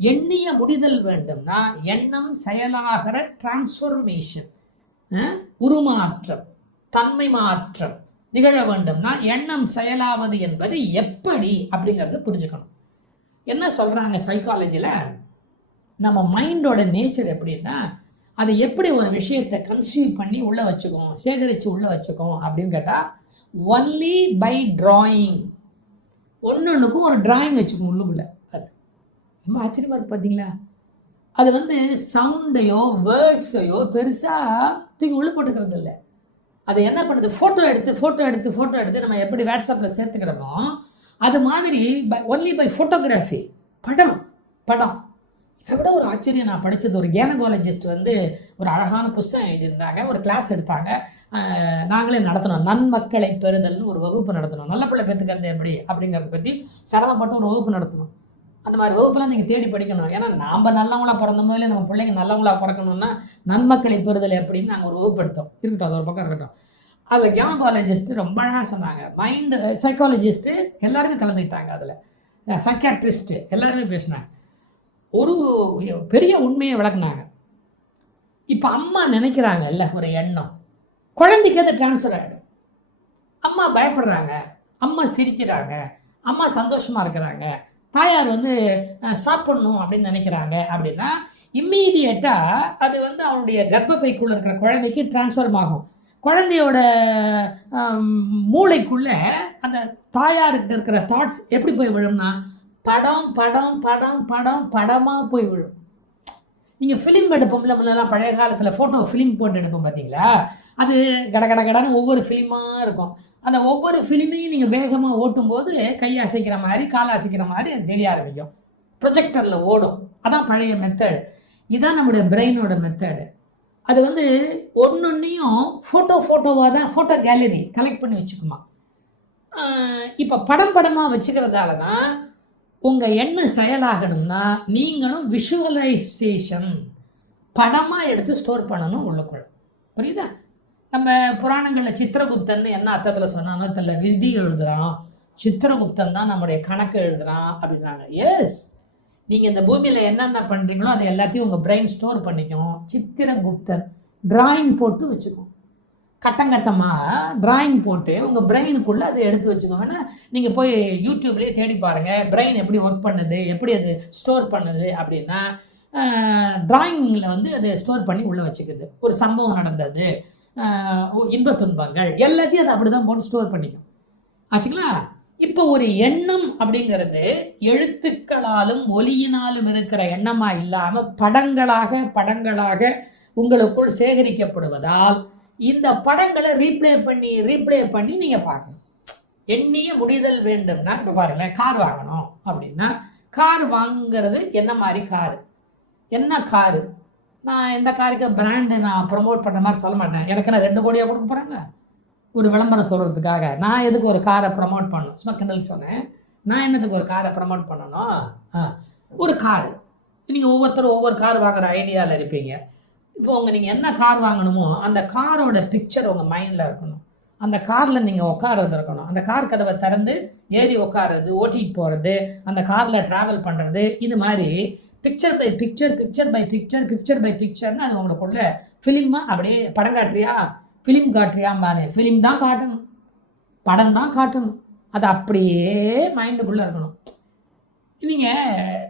எண்ணிய முடிதல் வேண்டும்னா எண்ணம் செயலாகிற டிரான்ஸ்ஃபர்மேஷன் உருமாற்றம் தன்மை மாற்றம் நிகழ வேண்டும்னா எண்ணம் செயலாவது என்பது எப்படி அப்படிங்கிறத புரிஞ்சுக்கணும். என்ன சொல்கிறாங்க சைக்காலஜியில் நம்ம மைண்டோட நேச்சர் எப்படின்னா அது எப்படி ஒரு விஷயத்தை கன்சியூம் பண்ணி உள்ளே வச்சுக்கோம் சேகரித்து உள்ளே வச்சுக்கும் அப்படின்னு கேட்டால் ஒன்லி பை ட்ராயிங் ஒன்று ஒன்றுக்கும் ஒரு டிராயிங் வச்சுக்கும் உள்ளுக்குள்ளே. ரொம்ப ஆச்சரியமாக இருக்கு பார்த்தீங்களா அது வந்து சவுண்டையோ வேர்ட்ஸையோ பெருசாக தூக்கி உள்ள போட்டுக்கிறது இல்லை. அது என்ன பண்ணுது? ஃபோட்டோ எடுத்து ஃபோட்டோ எடுத்து ஃபோட்டோ எடுத்து நம்ம எப்படி வாட்ஸ்அப்பில் சேர்த்துக்கிறோமோ அது மாதிரி பை ஒன்லி பை ஃபோட்டோகிராஃபி படம் படம். இதை விட ஒரு ஆச்சரியம். நான் படித்தது ஒரு கேனகாலஜிஸ்ட் வந்து ஒரு அழகான புஸ்தகம் எழுதியிருந்தாங்க. ஒரு கிளாஸ் எடுத்தாங்க. நாங்களே நடத்தினோம். நன்மக்களை பெறுதல்னு ஒரு வகுப்பு நடத்தினோம். நல்ல பிள்ளை பெற்றுக்கிறது எப்படி? அப்படிங்கிறத பற்றி சிரமப்பட்டு ஒரு வகுப்பு நடத்தினோம். அந்த மாதிரி வகுப்புலாம் நீங்கள் தேடி படிக்கணும். ஏன்னா நாம் நல்லவங்களா பிறந்த போதில் நம்ம பிள்ளைங்க நல்லவங்களா பிறக்கணும்னா நன்மக்களை பெறுதல் அப்படின்னு நாங்கள் ஒரு வகுப்பு எடுத்தோம் இருக்கட்டும் அது ஒரு பக்கம் இருக்கட்டும். அதில் கேனகாலஜிஸ்ட் ரொம்ப அழகாக சொன்னாங்க. மைண்டு சைக்காலஜிஸ்ட்டு எல்லாருமே கலந்துக்கிட்டாங்க அதில். சைக்காட்ரிஸ்ட்டு எல்லாருமே பேசினாங்க. ஒரு பெரிய உண்மையை விளக்குனாங்க. இப்போ அம்மா நினைக்கிறாங்கல்ல ஒரு எண்ணம். குழந்தைக்கு அது ட்ரான்ஸ்ஃபர் ஆகிடும் அம்மா பயப்படுறாங்க. அம்மா சிரிக்கிறாங்க. அம்மா சந்தோஷமாக இருக்கிறாங்க. தாயார் வந்து சாப்பிடணும் அப்படின்னு நினைக்கிறாங்க. அப்படின்னா இம்மீடியட்டாக அது வந்து அவனுடைய கர்ப்பப்பைக்குள்ளே இருக்கிற குழந்தைக்கு டிரான்ஸ்ஃபர் ஆகும். குழந்தையோட மூளைக்குள்ளே அந்த தாயார்கிட்ட இருக்கிற தாட்ஸ் எப்படி போய் விழும்னா படம் படம் படம் படம் படமாக போய் விழும். நீங்கள் ஃபிலிம் எடுப்போம்ல முன்னெல்லாம் பழைய காலத்தில் ஃபோட்டோ ஃபிலிம் போட்டு எடுப்போம் பார்த்தீங்களா அது கட கட கடன்னு ஒவ்வொரு ஃபிலிமாக இருக்கும். அந்த ஒவ்வொரு ஃபிலிமையும் நீங்கள் வேகமாக ஓட்டும்போது கை அசைக்கிற மாதிரி கால் அசைக்கிற மாதிரி அது தெரிய ஆரம்பிக்கும். ப்ரொஜெக்டரில் ஓடும். அதான் பழைய மெத்தடு இதுதான் நம்முடைய பிரெயினோட மெத்தடு அது வந்து ஒன்னொன்னையும் ஃபோட்டோ ஃபோட்டோவாக தான் ஃபோட்டோ கேலரி கலெக்ட் பண்ணி வச்சுக்குமா. இப்போ படம் படமாக வச்சுக்கிறதால தான் உங்கள் எண்ணம் செயலாகணும்னா நீங்களும் விஷுவலைசேஷன் படமாக எடுத்து ஸ்டோர் பண்ணணும் உள்ளக்குள்ள. புரியுதா? நம்ம புராணங்களில் சித்திரகுப்தன் என்ன அர்த்தத்தில் சொன்னானோ தெரியல. விதி எழுதுறான். சித்திரகுப்தன் தான் நம்முடைய கணக்கு எழுதுறான் அப்படின்னாங்க. எஸ் நீங்கள் இந்த பூமியில் என்னென்ன பண்ணுறீங்களோ அதை எல்லாத்தையும் உங்கள் பிரெயின் ஸ்டோர் பண்ணிக்கும். சித்திரகுப்தன் டிராயிங் போட்டு வச்சுக்கும். கட்டங்கட்டமாக டிராயிங் போட்டு உங்கள் பிரெயினுக்குள்ளே அதை எடுத்து வச்சுக்கோங்கன்னா நீங்கள் போய் யூடியூப்லேயே தேடி பாருங்கள் பிரெயின் எப்படி ஒர்க் பண்ணுது எப்படி அது ஸ்டோர் பண்ணுது அப்படின்னா டிராயிங்கில் வந்து அதை ஸ்டோர் பண்ணி உள்ளே வச்சுக்குது. ஒரு சம்பவம் நடந்தது. இன்ப துன்பங்கள். எல்லாத்தையும் அதை அப்படி தான் போட்டு ஸ்டோர் பண்ணிக்கும். ஆச்சுங்களா? இப்போ ஒரு எண்ணம் அப்படிங்கிறது எழுத்துக்களாலும் ஒலியினாலும் இருக்கிற எண்ணமாக இல்லாமல் படங்களாக படங்களாக உங்களுக்குள் சேகரிக்கப்படுவதால் இந்த படங்களை ரீப்ளே பண்ணி ரீப்ளே பண்ணி நீங்கள் பார்க்கணும். எண்ணிய முடிதல் வேண்டும்னா இப்போ பாருங்களேன் கார் வாங்கணும் அப்படின்னா கார் வாங்குறது என்ன மாதிரி காரு என்ன காரு நான் எந்த காருக்கு பிராண்டு நான் ப்ரமோட் பண்ண மாதிரி சொல்ல மாட்டேன். எனக்கு நான் ரெண்டு கோடியாக கொடுக்க போகிறேங்க ஒரு விளம்பரம் சொல்கிறதுக்காக நான் எதுக்கு ஒரு காரை ப்ரமோட் பண்ணணும்? சும்மா கிண்டல் சொன்னேன். நான் என்னதுக்கு ஒரு காரை ப்ரமோட் பண்ணணும் ஆ ஒரு காரு நீங்கள் ஒவ்வொருத்தரும் ஒவ்வொரு கார் வாங்குற ஐடியாவில் இருப்பீங்க. இப்போ உங்கள் நீங்கள் என்ன கார் வாங்கணுமோ அந்த காரோட பிக்சர் உங்கள் மைண்டில் இருக்கணும். அந்த காரில் நீங்கள் உட்கார்றது இருக்கணும். அந்த கார் கதவை திறந்து ஏறி உட்காறது ஓட்டிகிட்டு போகிறது அந்த காரில் ட்ராவல் பண்ணுறது இது மாதிரி picture by picture picture by picture picture by பிக்சர்னு அது உங்களுக்குள்ள ஃபிலிமாக அப்படியே படம் காட்டுறியா? ஃபிலிம் காட்டுறியாம்பானே ஃபிலிம் தான் காட்டணும். படம் தான் காட்டணும். அது அப்படியே மைண்டுக்குள்ளே இருக்கணும். நீங்கள்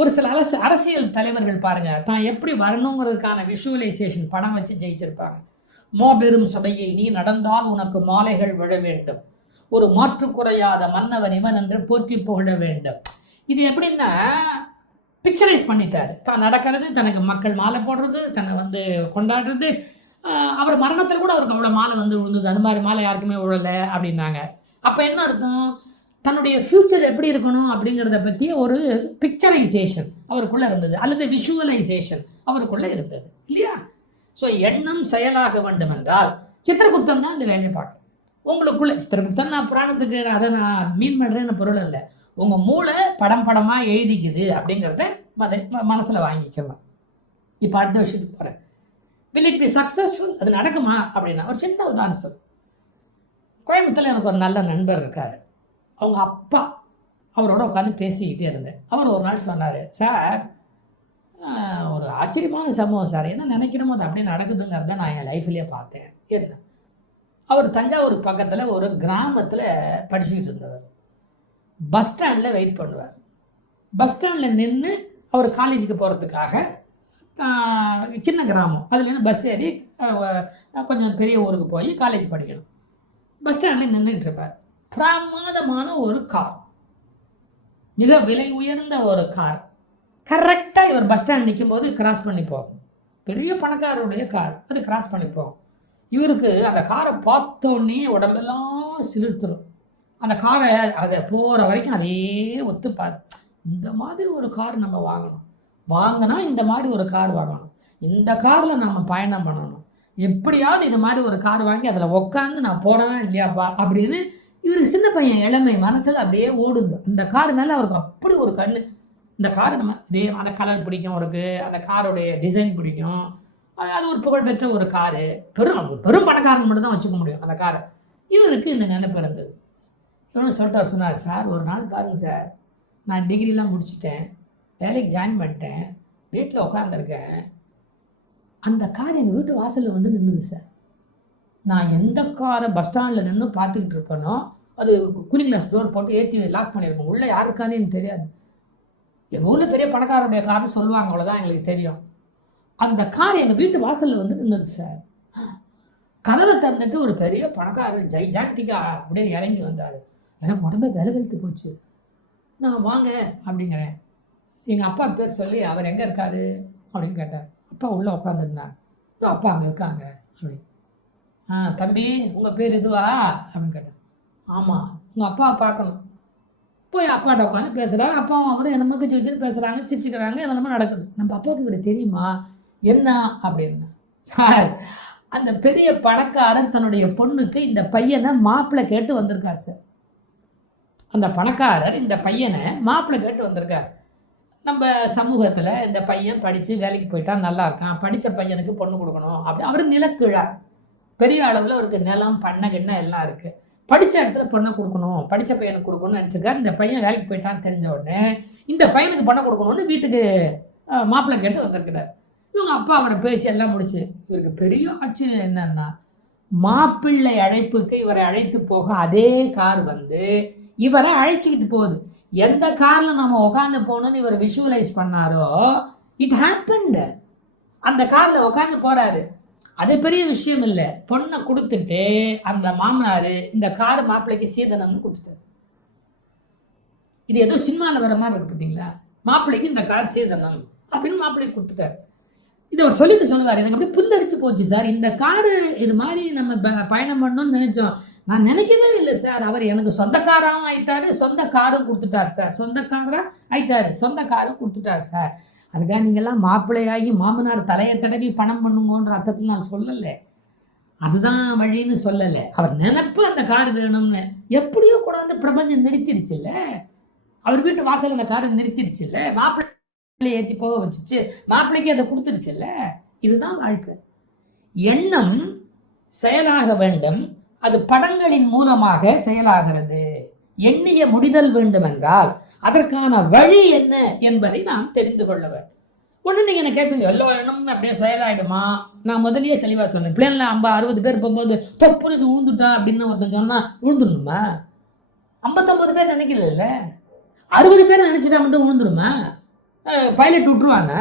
ஒரு சில அரசு அரசியல் தலைவர்கள் பாருங்கள் தான் எப்படி வரணுங்கிறதுக்கான விஷுவலைசேஷன் படம் வச்சு ஜெயிச்சிருப்பாங்க. மாபெரும் சபையில் நீ நடந்தால் உனக்கு மாலைகள் விழ வேண்டும். ஒரு மாற்று குறையாத மன்னவன் இவன் என்று போற்றி புகழ வேண்டும். இது எப்படின்னா பிக்சரைஸ் பண்ணிட்டார். தான் நடக்கிறது தனக்கு மக்கள் மாலை போடுறது தன்னை வந்து கொண்டாடுறது. அவர் மரணத்தில் கூட அவருக்கு அவ்வளோ மாலை வந்து விழுந்தது. அது மாதிரி மாலை யாருக்குமே விழலை அப்படின்னாங்க. அப்போ என்ன அர்த்தம்? தன்னுடைய ஃப்யூச்சர் எப்படி இருக்கணும் அப்படிங்கிறத பற்றி ஒரு பிக்சரைசேஷன் அவருக்குள்ளே இருந்தது. அல்லது விஷுவலைசேஷன் அவருக்குள்ளே இருந்தது. இல்லையா? ஸோ எண்ணம் செயலாக வேண்டும் என்றால் சித்திரகுப்தம் தான் இந்த வேலைப்பாடு உங்களுக்குள்ளே உங்களுக்குள்ள சித்திரகுப்தன் நான் புராணத்துக்கு அதை நான் மீன் பண்ணுறேன்னு பொருள் இல்லை உங்கள் மூளை படம் படமாக எழுதிக்குது அப்படிங்கிறத மத மனசில் வாங்கிக்கலாம். இப்போ அடுத்த விஷயத்துக்கு போகிறேன் வில் இட் பி சக்ஸஸ்ஃபுல் அது நடக்குமா அப்படின்னா ஒரு சின்ன உதாரணம் சொல் கோயம்புத்தூரில் எனக்கு ஒரு நல்ல நண்பர் இருக்கார். அவங்க அப்பா அவரோட உட்காந்து பேசிக்கிட்டே இருந்தேன். அவர் ஒரு நாள் சொன்னார் சார் ஒரு ஆச்சரியமான சம்பவம் சார். என்ன நினைக்கிறோமோ அது அப்படியே நடக்குதுங்கிறத நான் என் லைஃப்லேயே பார்த்தேன். என்ன? அவர் தஞ்சாவூர் பக்கத்தில் ஒரு கிராமத்தில் படிச்சுக்கிட்டு இருந்தவர். பஸ் ஸ்டாண்டில் வெயிட் பண்ணுவார். பஸ் ஸ்டாண்டில் நின்று அவர் காலேஜுக்கு போகிறதுக்காக சின்ன கிராமம். அதுலேருந்து பஸ் ஏறி கொஞ்சம் பெரிய ஊருக்கு போய் காலேஜ் படிக்கணும். பஸ் ஸ்டாண்டில் நின்றுட்டு இருப்பார். பிரமாதமான ஒரு கார். மிக விலை உயர்ந்த ஒரு கார். கரெக்டாக இவர் பஸ் ஸ்டாண்ட் நிற்கும்போது கிராஸ் பண்ணி போகும். பெரிய பணக்காரருடைய கார். அது கிராஸ் பண்ணி போகும். இவருக்கு அந்த காரை பார்த்தோன்னே உடம்பெல்லாம் சிலிர்த்துரும். அந்த காரை அதை போகிற வரைக்கும் அதே ஒத்து பார்த்து இந்த மாதிரி ஒரு கார் நம்ம வாங்கணும். வாங்கினா இந்த மாதிரி ஒரு கார் வாங்கணும். இந்த காரில் நம்ம பயணம் பண்ணணும். எப்படியாவது இது மாதிரி ஒரு கார் வாங்கி அதில் உட்காந்து நான் போகிறேன் இல்லையாப்பா அப்படின்னு இவருக்கு சின்ன பையன் இளமை மனசில் அப்படியே ஓடுது. இந்த கார் மேலே அவருக்கு அப்படி ஒரு கண் இந்த கார் நம்ம இதே அந்த கலர் பிடிக்கும் அவருக்கு அந்த காரோடைய டிசைன் பிடிக்கும். அது ஒரு புகழ்பெற்ற ஒரு காரு பெரும் பெரும் பணக்காரன் மட்டும் தான் வச்சுக்க முடியும் அந்த காரை இவருக்கு இந்த நினைப்பு இருந்தது. இவனும் சொல்லிட்டார் சொன்னார் சார் ஒரு நாள் பாருங்கள் சார் நான் டிகிரிலாம் முடிச்சிட்டேன் வேலைக்கு ஜாயின் பண்ணிட்டேன் வீட்டில் உட்காந்துருக்கேன் அந்த கார் எங்கள் வீட்டு வாசலில் வந்து நின்றுது சார். நான் எந்த காரை பஸ் ஸ்டாண்டில் நின்று பார்த்துக்கிட்டு இருப்பேனோ அது கூலிங் கிளாஸ் டோர் போட்டு ஏற்றி லாக் பண்ணியிருக்கோம் உள்ளே யாருக்கானே எனக்கு தெரியாது. எங்கள் ஊரில் பெரிய பணக்காரருடைய கார்னு சொல்லுவாங்க அவ்வளோதான் எங்களுக்கு தெரியும். அந்த கார் எங்கள் வீட்டு வாசலில் வந்து நின்றுது சார். கதவை திறந்துட்டு ஒரு பெரிய பணக்காரர் ஜைஜாண்டிக்காக அப்படியே இறங்கி வந்தார். எனக்கு உடம்பே விலை வெளுத்து போச்சு. நான் வாங்க அப்படிங்கிறேன். எங்கள் அப்பா பேர் சொல்லி அவர் எங்கே இருக்காரு அப்படின்னு கேட்டார். அப்பா உள்ளே உட்காந்துருந்தார் இதோ அப்பா அங்கே இருக்காங்க அப்படி. ஆ தம்பி உங்கள் பேர் இதுவா? அப்படின்னு கேட்டேன் ஆமாம் உங்கள் அப்பாவை பார்க்கணும். போய் அப்பாட்ட உட்காந்து பேசுகிறாரு அப்பாவும் அவரும் என்னமோ கிச்சு கிச்சுன்னு பேசுகிறாங்க சிரிச்சுக்கிறாங்க என்னென்னமோ நடக்குது. நம்ம அப்பாவுக்கு இவர் தெரியுமா? என்ன? அப்படின்னா சார் அந்த பெரிய பணக்காரர் தன்னுடைய பொண்ணுக்கு இந்த பையனை மாப்பிள்ளை கேட்டு வந்திருக்கார் சார். அந்த பணக்காரர் இந்த பையனை மாப்பிள்ளை கேட்டு வந்திருக்கார். நம்ம சமூகத்தில் இந்த பையன் படித்து வேலைக்கு போயிட்டான் நல்லா இருக்கான் படித்த பையனுக்கு பொண்ணு கொடுக்கணும் அப்படி அவர் நிலக்கிழார். பெரிய அளவில் அவருக்கு நிலம் பண்ணை கிண்ண எல்லாம் இருக்குது படித்த இடத்துல பொண்ணை கொடுக்கணும் படித்த பையனுக்கு கொடுக்கணும்னு நினச்சிருக்காரு. இந்த பையன் வேலைக்கு போயிட்டான்னு தெரிஞ்ச உடனே இந்த பையனுக்கு பொண்ணை கொடுக்கணும்னு வீட்டுக்கு மாப்பிள்ளை கேட்டு வந்திருக்கிறார். இவங்க அப்பா அவரை பேசி எல்லாம் முடிச்சு இவருக்கு பெரிய ஆச்சரியம் என்னன்னா மாப்பிள்ளை அழைப்புக்கு இவரை அழைத்து போக அதே கார் வந்து இவரை அழைச்சிக்கிட்டு போகுது. எந்த காரில் நம்ம உட்காந்து போகணும்னு இவர் விஷுவலைஸ் பண்ணாரோ இட் ஹேப்பன்டு அந்த காரில் உட்காந்து போகிறாரு அது பெரிய விஷயம் இல்லை. பொண்ணை கொடுத்துட்டு அந்த மாமனார் இந்த கார் மாப்பிள்ளைக்கு சீதனம்னு கொடுத்துட்டாரு. இது ஏதோ சினிமாவில் வர மாதிரி இருக்கு பார்த்தீங்களா மாப்பிள்ளைக்கு இந்த கார் சீதனம் அப்படின்னு மாப்பிள்ளைக்கு கொடுத்துட்டாரு. இதை அவர் சொல்லிட்டு சொல்லுவார். எனக்கு அப்படியே புல்லரிச்சு போச்சு சார். இந்த காரு இது மாதிரி நம்ம ப- பயணம் பண்ணணும்னு நினைச்சோம். நான் நினைக்கவே இல்லை சார். அவர் எனக்கு சொந்தக்காராகவும் ஆயிட்டாரு. சொந்த காரும் கொடுத்துட்டார் சார். சொந்தக்காரராக ஆயிட்டாரு. சொந்த காரும் கொடுத்துட்டார் சார். அதுக்காக நீங்கள்லாம் மாப்பிள்ளையாகி மாமனார் தலையை தடவி பணம் பண்ணுங்கன்ற அர்த்தத்தில் நான் சொல்லலை. அதுதான் வழின்னு சொல்லலை. அவர் நினப்பு அந்த கார் வேணும்னு. எப்படியோ கூட வந்து பிரபஞ்சம் நிறுத்திடுச்சுல்ல? அவர் வீட்டு வாசல் அந்த காரை நிறுத்திடுச்சுல்ல? மாப்பிள்ளை ஏற்றி போக வச்சுச்சு. மாப்பிள்ளைக்கு அதை கொடுத்துருச்சுல்ல இதுதான் வாழ்க்கை. எண்ணம் செயலாக வேண்டும். அது படங்களின் மூலமாக செயலாகிறது. எண்ணிய முடிதல் வேண்டும் என்றால் அதற்கான வழி என்ன என்பதை நாம் தெரிந்து கொள்ள வேண்டும். ஒன்று நீங்கள் என்ன கேட்பீங்க எல்லா எண்ணமும் அப்படியே செயலாயிடுமா? நான் முதல்லயே தெளிவாக சொன்னேன். பிளேனில் ஐம்பது அறுபது பேர் போகும்போது தொப்புறு இது விழுந்துட்டா அப்படின்னு ஒருத்தன் சொன்னால் விழுந்துடணுமா ஐம்பத்தொம்பது பேர் நினைக்கல அறுபது பேர் நினச்சிட்டா மட்டும் விழுந்துடுமா பைலட் விட்டுருவானா?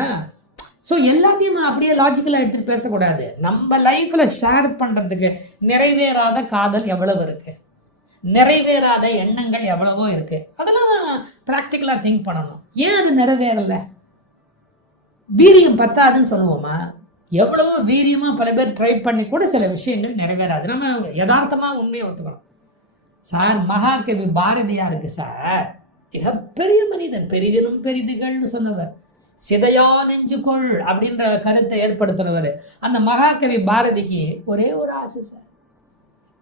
ஸோ எல்லாத்தையும் அப்படியே லாஜிக்கலாக எடுத்துகிட்டு பேசக்கூடாது. நம்ம லைஃப்பில் ஷேர் பண்ணுறதுக்கு நிறைவேறாத காதல் எவ்வளவு இருக்குது நிறைவேறாத எண்ணங்கள் எவ்வளவோ இருக்குது அதெல்லாம் ப்ராக்டிக்கலாக திங்க் பண்ணணும். ஏன் அது நிறைவேறலை? வீரியம் பத்தாதுன்னு சொல்லுவோமா? எவ்வளவோ வீரியமாக பல பேர் ட்ரை பண்ணி கூட சில விஷயங்கள் நிறைவேறாது. நம்ம யதார்த்தமாக உண்மையை ஒத்துக்கணும். சார் மகாகவி பாரதியாருக்கு சார் மிகப்பெரிய மனிதன் பெரிதிலும் பெரிதுகள்னு சொன்னவர். சிதையா நெஞ்சுகொள் அப்படின்ற கருத்தை ஏற்படுத்துறவர் அந்த மகாகவி பாரதிக்கு ஒரே ஒரு ஆசை சார்.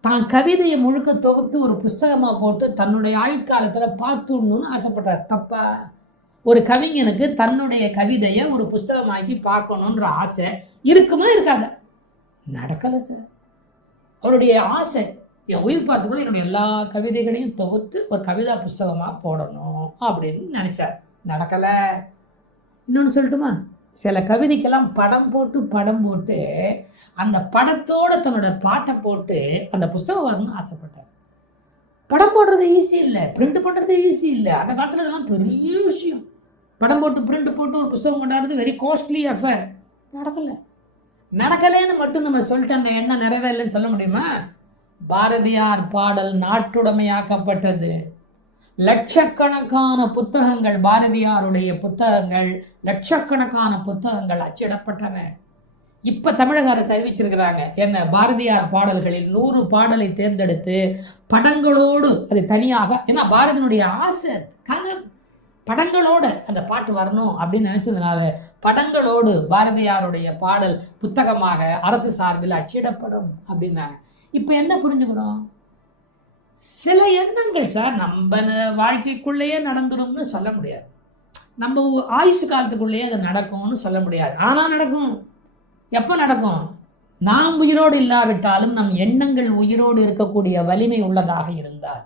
தான் கவிதையை முழுக்க தொகுத்து ஒரு புஸ்தகமாக போட்டு தன்னுடைய ஆயுட்காலத்தில் பார்த்துடணும்னு ஆசைப்பட்டார். தப்பா? ஒரு கவிஞனுக்கு தன்னுடைய கவிதையை ஒரு புஸ்தகமாக்கி பார்க்கணுன்ற ஆசை இருக்குமா இருக்காத? நடக்கலை சார். அவருடைய ஆசை என் உயிர் பார்த்துக்குள்ள என்னுடைய எல்லா கவிதைகளையும் தொகுத்து ஒரு கவிதா புஸ்தகமாக போடணும் அப்படின்னு நினச்சார். நடக்கலை. இன்னொன்று சொல்லட்டுமா? சில கவிதைக்கெல்லாம் படம் போட்டு படம் போட்டு அந்த படத்தோட தன்னோட பாட்டை போட்டு அந்த புஸ்தகம் வரணும்னு ஆசைப்பட்டார். படம் போடுறது ஈஸி இல்லை பிரிண்ட் பண்ணுறது ஈஸி இல்லை. அந்த காலத்தில் இதெல்லாம் பெரிய விஷயம். படம் போட்டு பிரிண்ட் போட்டு ஒரு புஸ்தகம் கொண்டாடுறது வெரி காஸ்ட்லி அஃபேர் நடக்கலை. நடக்கலைன்னு மட்டும் நம்ம சொல்லிட்டு அந்த எண்ணம் நிறைவேறலைன்னு சொல்ல முடியுமா? பாரதியார் பாடல் நாட்டுடைமையாக்கப்பட்டது. லட்சக்கணக்கான புத்தகங்கள் பாரதியாருடைய புத்தகங்கள் லட்சக்கணக்கான புத்தகங்கள் அச்சிடப்பட்டன. இப்ப தமிழக அரசு அறிவிச்சிருக்கிறாங்க என்ன பாரதியார் பாடல்களில் நூறு பாடலை தேர்ந்தெடுத்து படங்களோடு அது தனியாக ஏன்னா பாரதியினுடைய ஆசை கனவு. படங்களோட அந்த பாட்டு வரணும் அப்படின்னு நினைச்சதுனால படங்களோடு பாரதியாருடைய பாடல் புத்தகமாக அரசு சார்பில் அச்சிடப்படும் அப்படின்னாங்க. இப்போ என்ன புரிஞ்சுக்கணும் சில எண்ணங்கள் சார் நம்ம வாழ்க்கைக்குள்ளேயே நடந்துரும்னு சொல்ல முடியாது. நம்ம ஆயுசு காலத்துக்குள்ளேயே அது நடக்கும்னு சொல்ல முடியாது. ஆனால் நடக்கும். எப்போ நடக்கும்? நாம் உயிரோடு இல்லாவிட்டாலும் நம் எண்ணங்கள் உயிரோடு இருக்கக்கூடிய வலிமை உள்ளதாக இருந்தால்.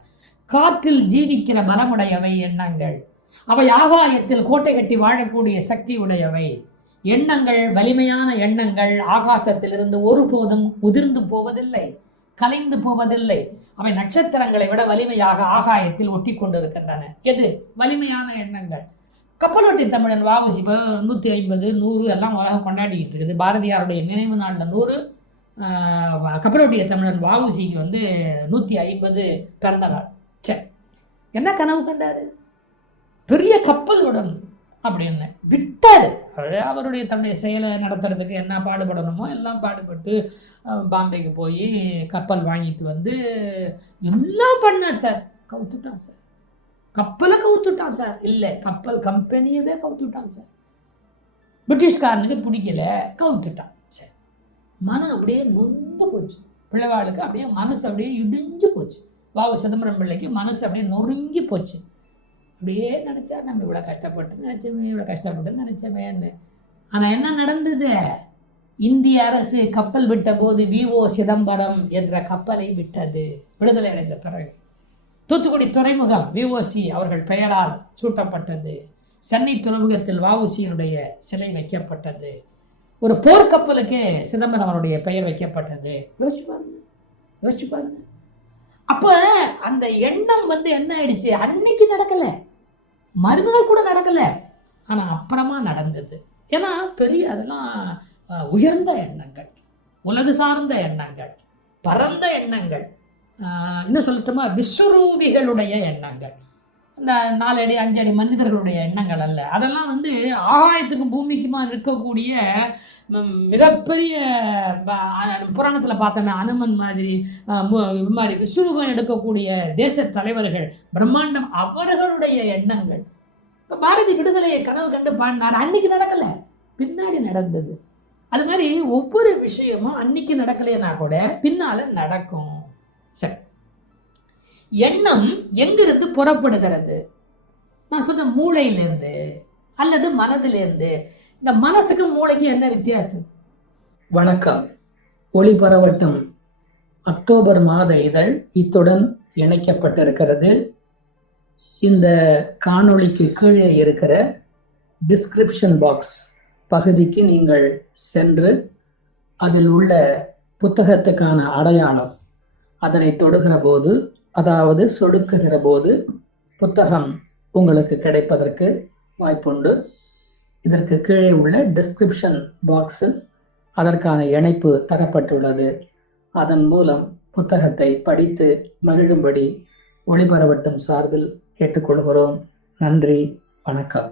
காற்றில் ஜீவிக்கிற பலமுடையவை எண்ணங்கள். அவை ஆகாயத்தில் கோட்டை கட்டி வாழக்கூடிய சக்தி உடையவை. எண்ணங்கள் வலிமையான எண்ணங்கள். ஆகாசத்திலிருந்து ஒருபோதும் உதிர்ந்து போவதில்லை. கலைந்து போவதில்லை. அவை நட்சத்திரங்களை விட வலிமையாக ஆகாயத்தில் ஒட்டி கொண்டிருக்கின்றன. எது? வலிமையான எண்ணங்கள். கப்பலோட்டி தமிழன் வாவுசி நூற்றி ஐம்பது நூறு எல்லாம் உலகம் கொண்டாடிக்கிட்டு இருக்குது. பாரதியாருடைய நினைவு நாளில் நூறு கப்பலோட்டிய தமிழன் வாவுசிக்கு வந்து நூற்றி ஐம்பது பிறந்த நாள். சரி என்ன கனவு கண்டாரு? பெரிய கப்பலுடன் அப்படின்னு விட்டார். அவருடைய தன்னுடைய செயலை நடத்துறதுக்கு என்ன பாடுபடணுமோ எல்லாம் பாடுபட்டு பாம்பேக்கு போய் கப்பல் வாங்கிட்டு வந்து எல்லாம் பண்ணார் சார். கவுத்துட்டான் சார். கப்பலை கவுத்துட்டான் சார். இல்லை கப்பல் கம்பெனியவே கவுத்துட்டான் சார். பிரிட்டிஷ்காரனுக்கு பிடிக்கல. கவுத்துட்டான் சார். மனம் அப்படியே நொந்து போச்சு. பிள்ளைவாளுக்கு அப்படியே மனசு அப்படியே இடிஞ்சு போச்சு. வாவு சிதம்பரம் பிள்ளைக்கு மனசு அப்படியே நொறுங்கி போச்சு. அப்படியே நினச்சா நம்ம இவ்வளோ கஷ்டப்பட்டு நினச்சோமே இவ்வளோ கஷ்டப்பட்டு நினச்சோமேன்னு. ஆனால் என்ன நடந்தது? இந்திய அரசு கப்பல் விட்ட போது விஓ சிதம்பரம் என்ற கப்பலை விட்டது. விடுதலை அடைந்த பிறகு. தூத்துக்குடி துறைமுகம் விஓசி அவர்கள் பெயரால் சூட்டப்பட்டது. சென்னை துறைமுகத்தில் வஉசியினுடைய சிலை வைக்கப்பட்டது. ஒரு போர்க்கப்பலுக்கு சிதம்பரம் அவருடைய பெயர் வைக்கப்பட்டது. யோசிச்சு பாருங்க யோசிச்சு பாருங்க. அப்போ அந்த எண்ணம் வந்து என்ன ஆயிடுச்சு? அன்னைக்கு நடக்கலை. மருந்துகள் கூட நடக்கல. ஆனா அப்புறமா நடந்தது. ஏன்னா பெரிய அதெல்லாம் உயர்ந்த எண்ணங்கள் உலகு சார்ந்த எண்ணங்கள் பரந்த எண்ணங்கள் என்ன சொல்லட்டுமா? விஸ்வரூபிகளுடைய எண்ணங்கள். இந்த நாலடி அஞ்சடி மனிதர்களுடைய எண்ணங்கள் அல்ல. அதெல்லாம் வந்து ஆகாயத்துக்கும் பூமிக்குமா இருக்கக்கூடிய மிகப்பெரிய புராணத்தில் பார்த்தோமே அனுமன் மாதிரி மாதிரி விஸ்வரூபம் எடுக்கக்கூடிய தேச தலைவர்கள் பிரம்மாண்டம் அவர்களுடைய எண்ணங்கள். இப்போ பாரதி விடுதலையை கனவு கண்டு பாடினார். அன்னைக்கு நடக்கலை. பின்னாடி நடந்தது. அது மாதிரி ஒவ்வொரு விஷயமும் அன்னைக்கு நடக்கலைன்னா கூட பின்னால் நடக்கும். சரி. எண்ணம் எங்கிருந்து புறப்படுகிறது? நான் சொன்ன மூளையிலிருந்து அல்லது மனதிலிருந்து. இந்த மனசுக்கு மூளைக்கு என்ன வித்தியாசம்? வணக்கம். ஒளிபரவட்டும் அக்டோபர் மாத இதழ் இத்துடன் இணைக்கப்பட்டிருக்கிறது. இந்த காணொளிக்கு கீழே இருக்கிற டிஸ்கிரிப்ஷன் பாக்ஸ் பகுதிக்கு நீங்கள் சென்று அதில் உள்ள புத்தகத்துக்கான அடையாளம் அதனை தொடுகிற போது அதாவது சொடுக்குகிற போது புத்தகம் உங்களுக்கு கிடைப்பதற்கு வாய்ப்புண்டு. இதற்கு கீழே உள்ள டிஸ்கிரிப்ஷன் பாக்ஸில் அதற்கான இணைப்பு தரப்பட்டுள்ளது. அதன் மூலம் புத்தகத்தை படித்து மகிழும்படி ஒளிபரவட்டும் சார்பில் கேட்டுக்கொள்கிறோம். நன்றி வணக்கம்.